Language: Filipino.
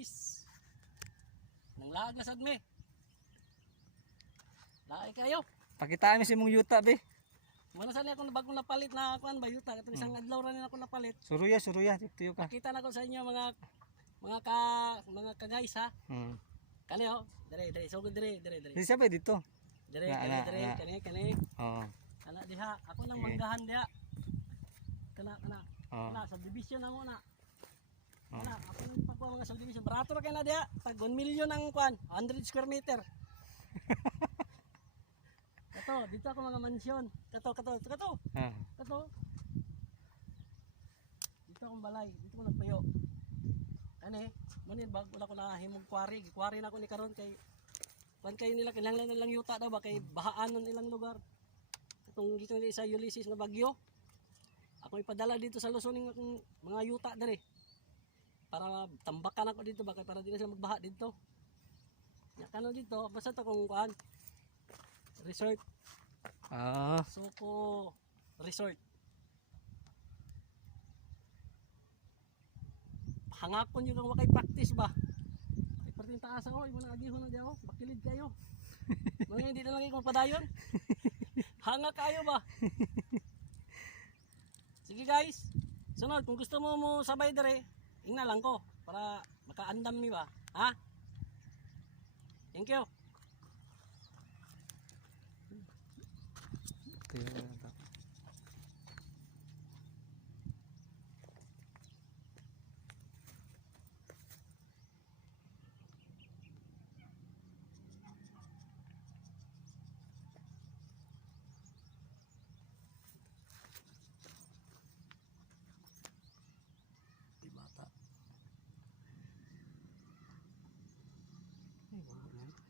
guys. Nang lagasad me. Laay kayo. Pakitaan mi si mong yuta be. Muna sali ako na bagong napalit na kuan ba yuta katong isang adlaw ra nila ako napalit. Suruya, tuyo ka. Nakita na ko sa inyo mga guys ha. Kani oh, dire sugod dire. Di siya ba dito? Dire kani. Oo. Ana diha, ako nang manggahan diha. Kana. Kana sa division na muna. Kana, ako nang pagkuha mga subdivision. Barato ra kay na diha. Tag 1 million ang kuan, 100 square meter. Kato, dito ako mga mansyon. Kato. Kato. Dito akong balay, dito ko nagpayo. Ani, manin bag wala ko na himog quarry. Quarry na ako ni karon kay kuan kay nila kinahanglan lang yuta daw ba kay bahaanon ilang lugar. Katong dito sa Ulysses na bagyo. Ako ipadala dito sa Luzon ng mga yuta dere. Para tambakan ako dito baka para di na sila magbaha dito. Ya kano dito, basta to kung kuan resort. Suko resort. Hangakon yung wakay practice ba? Ay perting taas ako, imo na agihon na di ako, bakilid kayo. Mga hindi na lang ikong padayon. Hanga kayo ba? Sige guys, sunod kung gusto mo sabay dire, ingna lang ko para makaandam mi ba? Ha? Thank you. Bata. Ay, wala na.